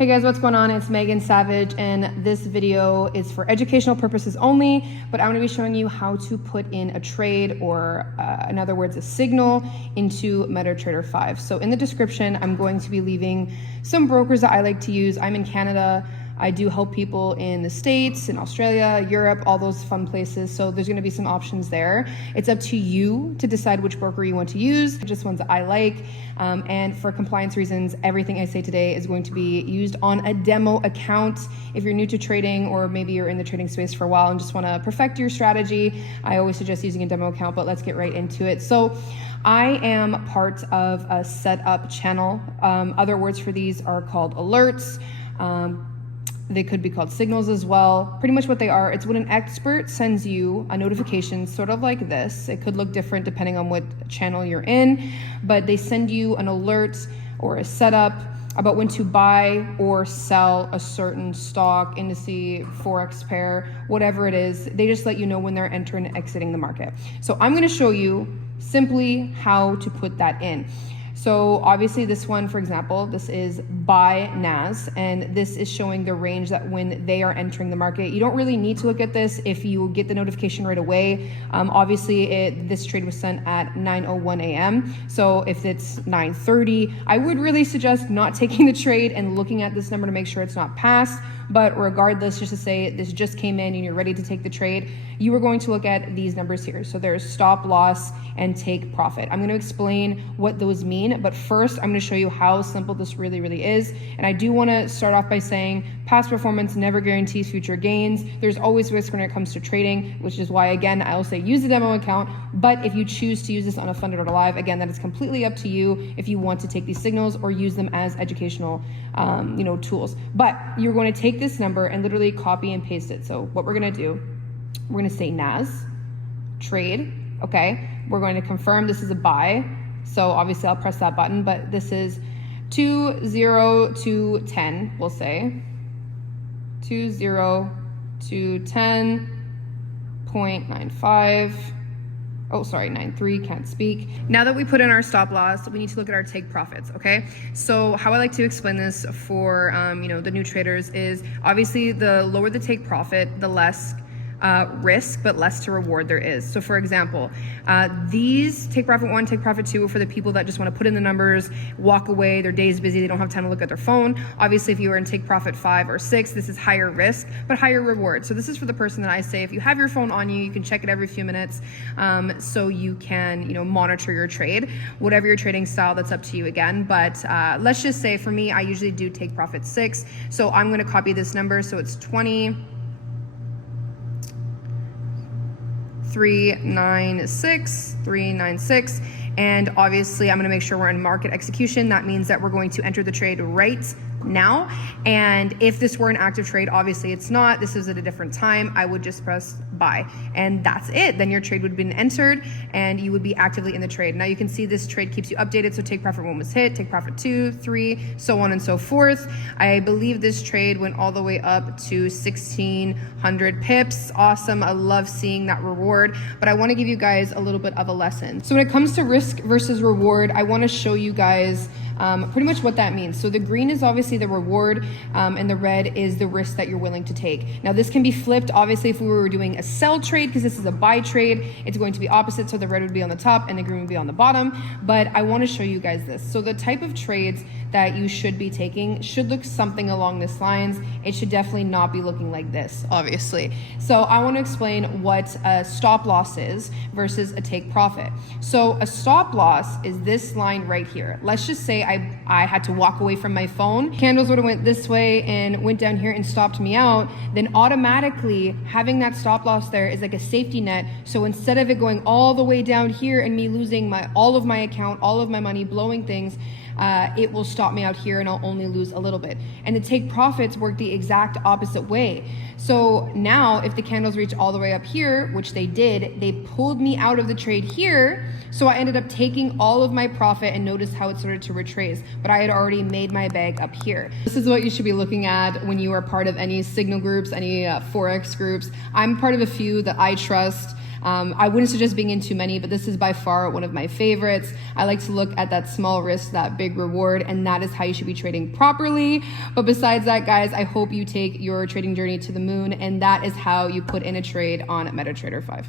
Hey guys, what's going on? It's Megan Savage, and this video is for educational purposes only, but I'm going to be showing you how to put in a trade, or in other words, a signal into MetaTrader5. So in the description, I'm going to be leaving some brokers that I like to use. I'm in Canada. I do help people in the States, in Australia, Europe, all those fun places. So there's gonna be some options there. It's up to you to decide which broker you want to use, just ones that I like. And for compliance reasons, everything I say today is going to be used on a demo account. If you're new to trading, or maybe you're in the trading space for a while and just wanna perfect your strategy, I always suggest using a demo account, but let's get right into it. So I am part of a setup channel. Other words for these are called alerts. They could be called signals as well. Pretty much what they are, it's when an expert sends you a notification, sort of like this. It could look different depending on what channel you're in, but they send you an alert or a setup about when to buy or sell a certain stock, indice, forex pair, whatever it is. They just let you know when they're entering and exiting the market. So I'm gonna show you simply how to put that in. So obviously this one, for example, this is buy NAS, and this is showing the range that when they are entering the market. You don't really need to look at this if you get the notification right away. Obviously this trade was sent at 9:01 a.m. So if it's 9:30, I would really suggest not taking the trade and looking at this number to make sure it's not passed. But regardless, just to say this just came in and you're ready to take the trade, you are going to look at these numbers here. So there's stop loss and take profit. I'm going to explain what those mean, but first I'm going to show you how simple this really is. And I do want to start off by saying past performance never guarantees future gains. There's always risk when it comes to trading, which is why, again, I'll say use the demo account. But if you choose to use this on a funded or live, again, that is completely up to you if you want to take these signals or use them as educational tools. But you're going to take this number and literally copy and paste it. So what we're going to do, we're going to say NAS trade. Okay, we're going to confirm this is a buy. So obviously I'll press that button, but this is 20 to 10, we'll say 20 to 10.95. Oh, sorry, 93, can't speak. Now that we put in our stop loss, we need to look at our take profits, okay? So how I like to explain this for the new traders is obviously the lower the take profit, the less risk, but less to reward there is. So for example, these take profit 1, take profit 2 are for the people that just want to put in the numbers, walk away, their day's busy, they don't have time to look at their phone. Obviously, if you were in take profit 5 or 6, this is higher risk, but higher reward. So this is for the person that I say, if you have your phone on you, you can check it every few minutes, so you can, monitor your trade. Whatever your trading style, that's up to you again. But let's just say for me, I usually do take profit 6. So I'm going to copy this number. So it's 396, and obviously I'm going to make sure we're in market execution. That means that we're going to enter the trade right now, and if this were an active trade, obviously it's not, this is at a different time, I would just press buy, and that's it. Then your trade would have been entered and you would be actively in the trade. Now you can see this trade keeps you updated, so take profit 1 was hit, take profit 2, 3, so on and so forth. I believe this trade went all the way up to 1600 pips. Awesome, I love seeing that reward, but I want to give you guys a little bit of a lesson. So when it comes to risk versus reward, I want to show you guys pretty much what that means. So the green is obviously the reward, and the red is the risk that you're willing to take. Now this can be flipped. Obviously, if we were doing a sell trade, because this is a buy trade, it's going to be opposite. So the red would be on the top and the green would be on the bottom. But I want to show you guys this. So the type of trades that you should be taking should look something along this lines. It should definitely not be looking like this, obviously. So I want to explain what a stop loss is versus a take profit. So a stop loss is this line right here. Let's just say I had to walk away from my phone. Candles would have went this way and went down here and stopped me out. Then automatically having that stop loss there is like a safety net. So instead of it going all the way down here and me losing all of my account, all of my money, blowing things, it will stop me out here and I'll only lose a little bit. And the take profits work the exact opposite way. So now if the candles reach all the way up here, which they did, they pulled me out of the trade here. So I ended up taking all of my profit, and notice how it started to retrace, but I had already made my bag up here. This is what you should be looking at when you are part of any signal groups, any Forex groups. I'm part of a few that I trust. I wouldn't suggest being in too many, but this is by far one of my favorites. I like to look at that small risk, that big reward, and that is how you should be trading properly. But besides that, guys, I hope you take your trading journey to the moon, and that is how you put in a trade on MetaTrader 5.